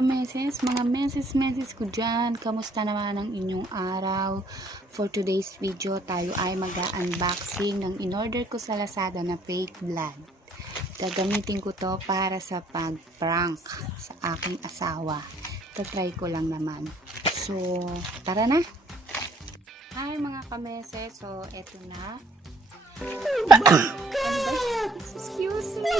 mga meses ko dyan, kamusta naman ang inyong araw? For today's video, tayo ay mag-unboxing ng in-order ko sa Lazada na fake blood. Gagamitin ko to para sa pag-prank sa aking asawa. Tatry ko lang naman. So, tara na! Hi mga kameses, so eto na. Excuse me!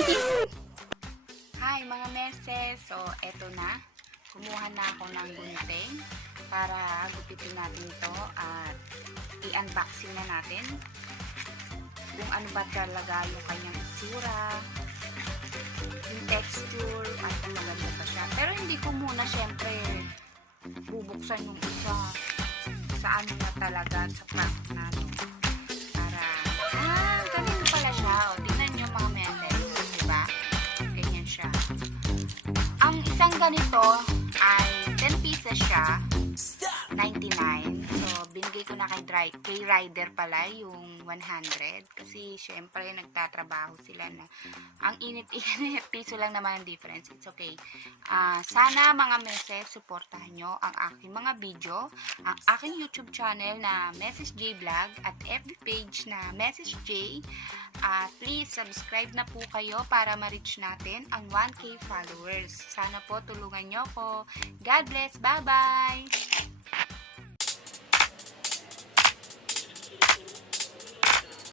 Hi mga meses, so eto na. Kumuha na ako ng gunting para gupitin natin ito at i-unboxing na natin kung ano ba talaga yung kanyang itsura, yung texture, at kung maganda pa siya. Pero hindi ko muna syempre bubuksan yung isa sa ano na talaga sa prank na to. Para, ganun pala siya. O, tingnan nyo mga meses, diba? Ganyan siya. Ang isang ganito ay 10 pieces siya, 99. So, binigay ko na kay rider pala yung 100. Kasi, syempre, nagtatrabaho sila na. Ang init-init, piso lang naman ang difference. It's okay. Sana, mga meses, supportahan nyo ang aking mga video, ang aking YouTube channel na Message J Vlog at FB page na Message J. Please, subscribe na po kayo para ma-reach natin ang 1K followers. Sana po tulungan nyo ko. God bless. Bye-bye!